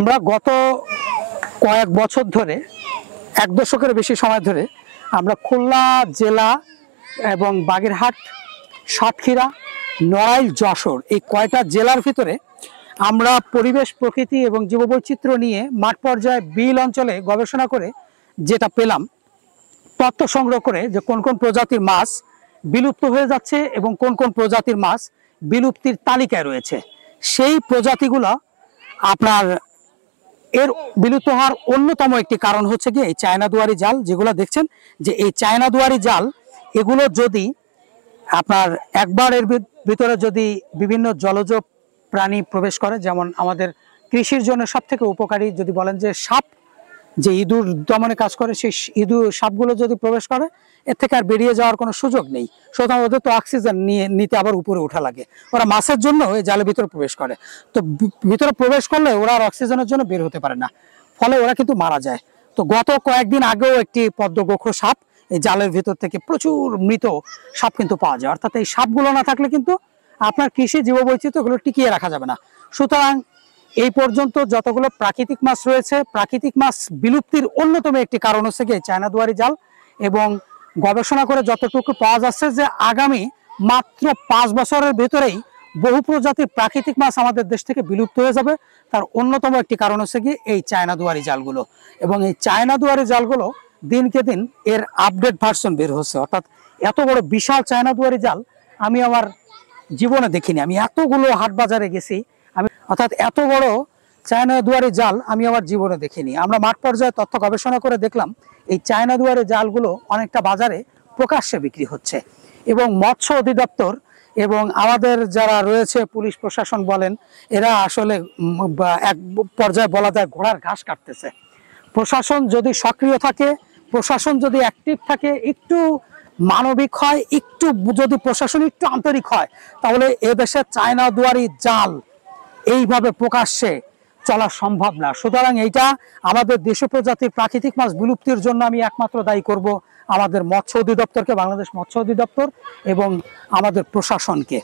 আমরা গত কয়েক বছর ধরে, এক দশকের বেশি সময় ধরে আমরা খুলনা জেলা এবং বাগেরহাট, সাতক্ষীরা, নড়াইল, যশোর এই কয়টা জেলার ভিতরে আমরা পরিবেশ, প্রকৃতি এবং জীববৈচিত্র্য নিয়ে মাঠ পর্যায়ে বিল অঞ্চলে গবেষণা করে যেটা পেলাম, তথ্য সংগ্রহ করে যে কোন কোন প্রজাতির মাছ বিলুপ্ত হয়ে যাচ্ছে এবং কোন কোন প্রজাতির মাছ বিলুপ্তির তালিকায় রয়েছে, সেই প্রজাতিগুলো আপনার এর বিলুপ্ত হওয়ার অন্যতম একটি কারণ হচ্ছে কি এই চায়না দুয়ারি জাল। যেগুলো দেখছেন যে এই চায়না দুয়ারি জাল, এগুলো যদি আপনার একবার এর ভিতরে যদি বিভিন্ন জলজ প্রাণী প্রবেশ করে, যেমন আমাদের কৃষির জন্য সব থেকে উপকারী যদি বলেন যে সাপ, যে ইঁদুর দমনে কাজ করে, সেই ইঁদুর সাপগুলো যদি প্রবেশ করে, এর থেকে আর বেরিয়ে যাওয়ার কোনো সুযোগ নেই। সুতরাং ওদের তো অক্সিজেন নিতে আবার উপরে ওঠা লাগে। ওরা মাছের জন্য এই জালের ভিতরে প্রবেশ করে, তো ভিতরে প্রবেশ করলে ওরা আর অক্সিজেনের জন্য বের হতে পারে না, ফলে ওরা কিন্তু মারা যায়। তো গত কয়েকদিন আগেও একটি পদ্ম গোখরো সাপ এই জালের ভিতর থেকে প্রচুর মৃত সাপ কিন্তু পাওয়া যায়। অর্থাৎ এই সাপগুলো না থাকলে কিন্তু আপনার কৃষি জীববৈচিত্র্যগুলো টিকিয়ে রাখা যাবে না। সুতরাং এই পর্যন্ত যতগুলো প্রাকৃতিক মাছ রয়েছে, প্রাকৃতিক মাছ বিলুপ্তির অন্যতম একটি কারণ হচ্ছে গিয়ে চায়না দুয়ারি জাল। এবং গবেষণা করে যতটুকু পাওয়া যাচ্ছে যে আগামী মাত্র 5 বছরের ভেতরেই বহু প্রজাতির প্রাকৃতিক মাছ আমাদের দেশ থেকে বিলুপ্ত হয়ে যাবে। তার অন্যতম একটি কারণ হচ্ছে কি এই চায়না দুয়ারি জালগুলো। এবং এই চায়না দুয়ারি জালগুলো দিনকে দিন এর আপডেট ভার্সন বের হচ্ছে। অর্থাৎ এত বড় বিশাল চায়না দুয়ারি জাল আমি আমার জীবনে দেখিনি। আমি এতগুলো হাট বাজারে গেছি, অর্থাৎ এত বড় চায়না দুয়ারি জাল আমি আমার জীবনে দেখিনি। আমরা মাঠ পর্যায়ে তথ্য গবেষণা করে দেখলাম এই চায়না দুয়ারি জালগুলো অনেকটা বাজারে প্রকাশ্যে বিক্রি হচ্ছে। এবং মৎস্য অধিদপ্তর এবং আমাদের যারা রয়েছে পুলিশ প্রশাসন বলেন, এরা আসলে এক পর্যায়ে বলা যায় ঘোড়ার ঘাস কাটতেছে। প্রশাসন যদি সক্রিয় থাকে, প্রশাসন যদি অ্যাক্টিভ থাকে, একটু মানবিক হয়, একটু যদি প্রশাসন একটু আন্তরিক হয়, তাহলে এদেশের চায়না দুয়ারি জাল এইভাবে প্রকাশ্যে চলা সম্ভব না। সুতরাং এইটা আমাদের দেশীয় প্রজাতির প্রাকৃতিক মাছ বিলুপ্তির জন্য আমি একমাত্র দায়ী করব আমাদের মৎস্য অধিদপ্তরকে, বাংলাদেশ মৎস্য অধিদপ্তর এবং আমাদের প্রশাসনকে,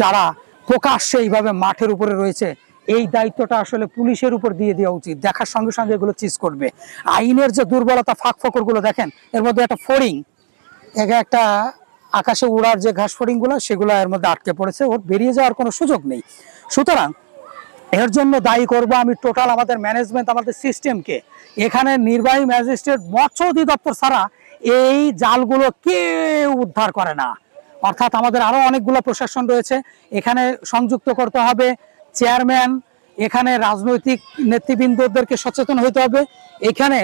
যারা প্রকাশ্যে এইভাবে মাঠের উপরে রয়েছে। এই দায়িত্বটা আসলে পুলিশের উপর দিয়ে দেওয়া উচিত। দেখার সঙ্গে সঙ্গে এগুলো চিজ করবে। আইনের যে দুর্বলতা, ফাঁক ফোকরগুলো দেখেন, এর মধ্যে একটা ফড়িং, একটা আকাশে উড়ার যে ঘাস ফড়িংগুলো, সেগুলো এর মধ্যে আটকে পড়েছে, ওর বেরিয়ে যাওয়ার কোনো সুযোগ নেই। সুতরাং এর জন্য দায়ী করব আমি টোটাল আমাদের ম্যানেজমেন্ট, আমাদের সিস্টেমকে। এখানে নির্বাহী ম্যাজিস্ট্রেট, মৎস্য অধিদপ্তর ছাড়া এই জালগুলো কেউ উদ্ধার করে না। অর্থাৎ আমাদের আরো অনেকগুলো প্রশাসন রয়েছে, এখানে সংযুক্ত করতে হবে চেয়ারম্যান, এখানে রাজনৈতিক নেতৃবৃন্দদেরকে সচেতন হতে হবে, এখানে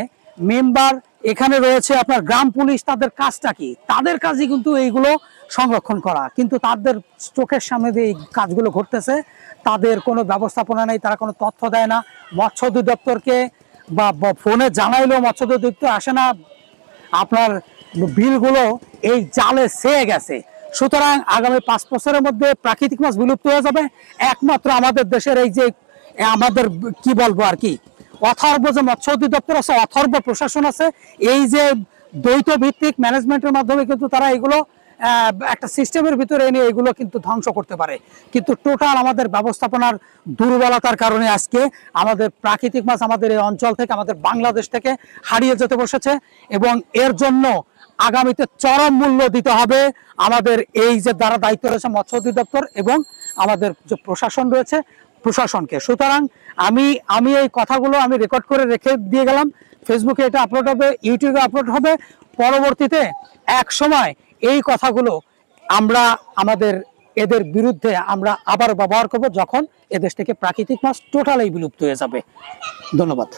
মেম্বার, এখানে রয়েছে আপনার গ্রাম পুলিশ। তাদের কাজটা কি? তাদের কাজই কিন্তু এইগুলো সংরক্ষণ করা, কিন্তু তাদের চোখের সামনে যে এই কাজগুলো ঘটতেছে তাদের কোনো ব্যবস্থাপনা নেই, তারা কোনো তথ্য দেয় না। মৎস্য অধিদপ্তরকে বা ফোনে জানাইলেও মৎস্য অধিদপ্তর আসে না। আপনার বিলগুলো এই জালে সেয়ে গেছে। সুতরাং আগামী 5 বছরের মধ্যে প্রাকৃতিক মাছ বিলুপ্ত হয়ে যাবে একমাত্র আমাদের দেশের এই যে আমাদের কি বলবো আর কি অথর্ব যে মৎস্য অধিদপ্তর আছে, অথর্ব প্রশাসন আছে, এই যে দ্বৈত ভিত্তিক ম্যানেজমেন্টের মাধ্যমে কিন্তু তারা এগুলো একটা সিস্টেমের ভিতরে এনে এগুলো কিন্তু ধ্বংস করতে পারে। কিন্তু টোটাল আমাদের ব্যবস্থাপনার দুর্বলতার কারণে আজকে আমাদের প্রাকৃতিক মাছ আমাদের এই অঞ্চল থেকে, আমাদের বাংলাদেশ থেকে হারিয়ে যেতে বসেছে। এবং এর জন্য আগামীতে চরম মূল্য দিতে হবে আমাদের এই যে দ্বারা দায়িত্ব রয়েছে মৎস্য অধিদপ্তর এবং আমাদের যে প্রশাসন রয়েছে, প্রশাসনকে। সুতরাং আমি এই কথাগুলো আমি রেকর্ড করে রেখে দিয়ে গেলাম। ফেসবুকে এটা আপলোড হবে, ইউটিউবে আপলোড হবে। পরবর্তীতে এক সময় এই কথাগুলো আমরা আমাদের এদের বিরুদ্ধে আমরা আবার ব্যবহার করব, যখন এদেশ থেকে প্রাকৃতিক মাছ টোটালি বিলুপ্ত হয়ে যাবে। ধন্যবাদ।